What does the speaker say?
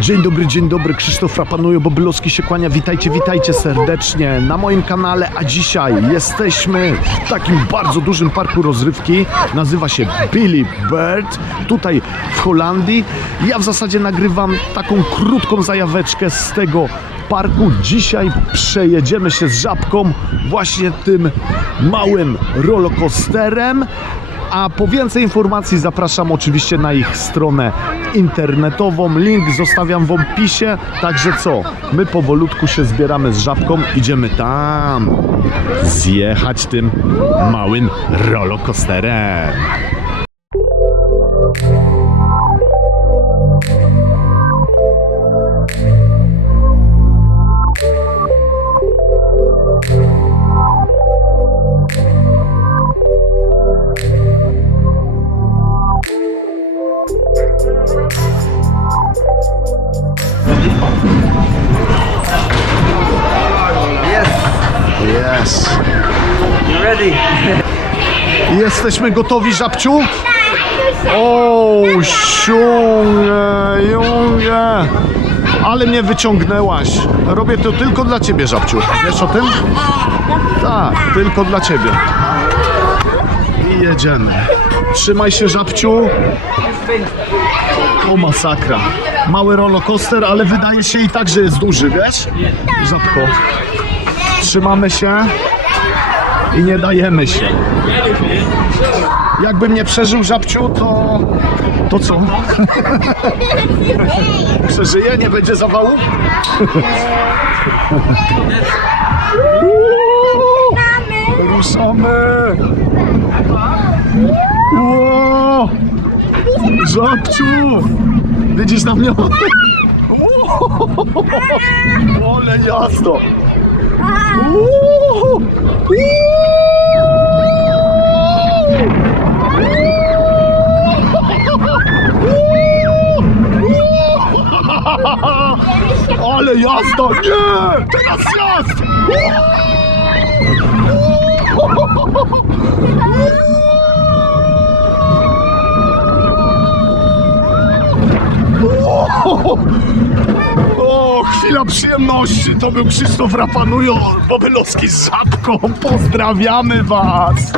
Dzień dobry, dzień dobry, Krzysztof Rapanuje, Bobylowski się kłania. Witajcie, witajcie serdecznie na moim kanale, a dzisiaj jesteśmy w takim bardzo dużym parku rozrywki. Nazywa się Billy Bird, tutaj w Holandii. Ja w zasadzie nagrywam taką krótką zajaweczkę z tego parku. Dzisiaj przejedziemy się z żabką właśnie tym małym rollercoasterem. A po więcej informacji zapraszam oczywiście na ich stronę internetową. Link zostawiam w opisie. Także co? My powolutku się zbieramy z żabką. Idziemy tam zjechać tym małym rollercoasterem. Yes. You ready? Jesteśmy gotowi, żabciu? O, siunge, junge. Ale mnie wyciągnęłaś. Robię to tylko dla ciebie, żabciu. Wiesz o tym? Tak, tylko dla ciebie. I jedziemy. Trzymaj się, żabciu. O, masakra. Mały rollercoaster, ale wydaje się i tak, że jest duży, wiesz? Żabko. Trzymamy się i nie dajemy się. Jakbym nie przeżył żabciu, to. To co? Przeżyje? Nie będzie zawału? Ruszamy! Żabciu! Widzisz na mnie? Ole jasno! Uuu! Ale jazda! Nie! Teraz jazd! O, chwila przyjemności! To był Krzysztof Rapanujo, Bobylowski z Żabką. Pozdrawiamy Was!